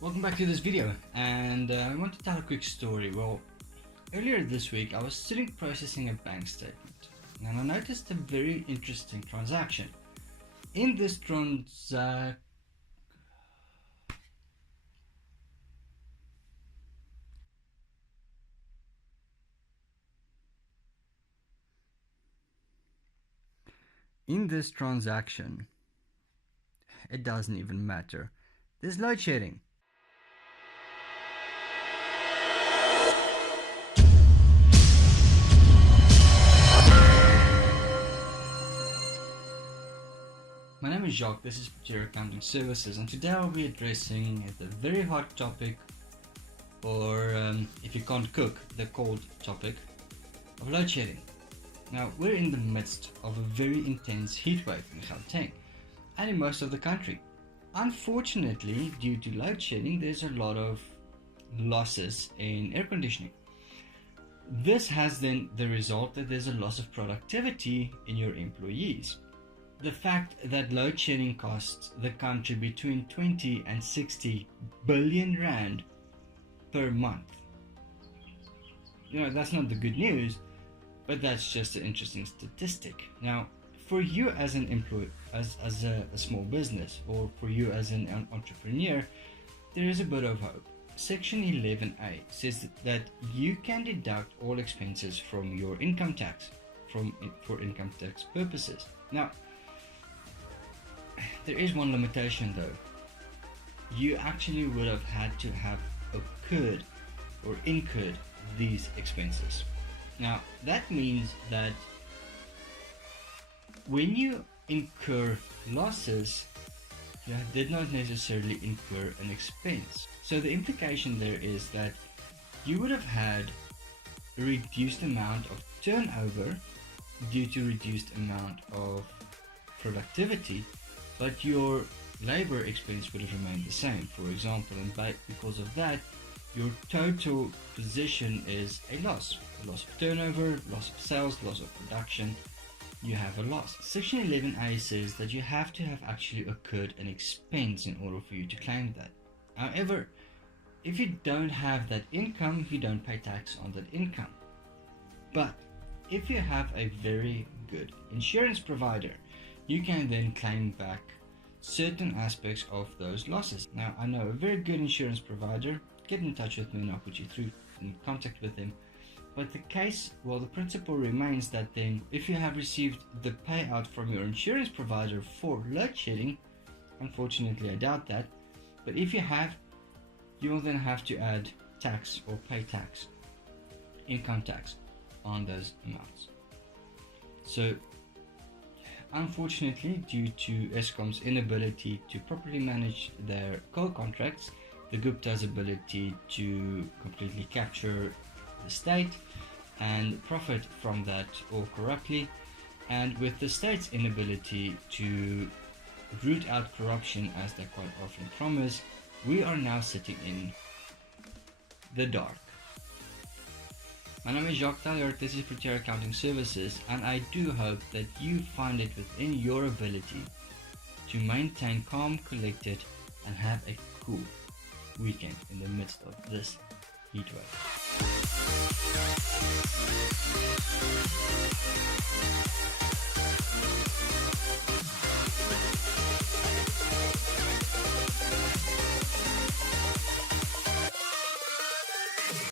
Welcome back to this video, and I want to tell a quick story. Well, earlier this week I was sitting processing a bank statement and I noticed a very interesting transaction. In this transaction, it doesn't even matter. There's load shedding. My name is Jacques, this is Taljaard Accounting Services, and today I'll be addressing the very hot topic, or if you can't cook, the cold topic of load shedding. Now, we're in the midst of a very intense heat wave in Gauteng and in most of the country. Unfortunately, due to load shedding, there's a lot of losses in air conditioning. This has then the result that there's a loss of productivity in your employees. The fact that load shedding costs the country between 20 and 60 billion rand per month. You know, that's not the good news, but that's just an interesting statistic. Now, for you as an employee, as a small business, or for you as an entrepreneur, there is a bit of hope. Section 11A says that you can deduct all expenses from your income tax for income tax purposes. Now, there is one limitation though. You actually would have had to have occurred or incurred these expenses. Now, that means that when you incur losses, you did not necessarily incur an expense. So the implication there is that you would have had a reduced amount of turnover due to reduced amount of productivity, but your labor expense would have remained the same, for example, and because of that, your total position is a loss of turnover, loss of sales, loss of production. You have a loss. Section 11A says that you have to have actually occurred an expense in order for you to claim that. However, if you don't have that income, you don't pay tax on that income. But if you have a very good insurance provider, you can then claim back certain aspects of those losses. Now, I know a very good insurance provider. Get in touch with me and I'll put you through in contact with him. But the principle remains that then if you have received the payout from your insurance provider for load shedding, unfortunately I doubt that, but if you have, you will then have to add tax or pay tax, income tax, on those amounts. So unfortunately, due to Eskom's inability to properly manage their coal contracts, the Gupta's ability to completely capture the state and profit from that all corruptly, and with the state's inability to root out corruption as they quite often promise, we are now sitting in the dark. My name is Jacques Taljaard, this is Taljaard Accounting Services, and I do hope that you find it within your ability to maintain calm, collected, and have a cool weekend in the midst of this heat wave.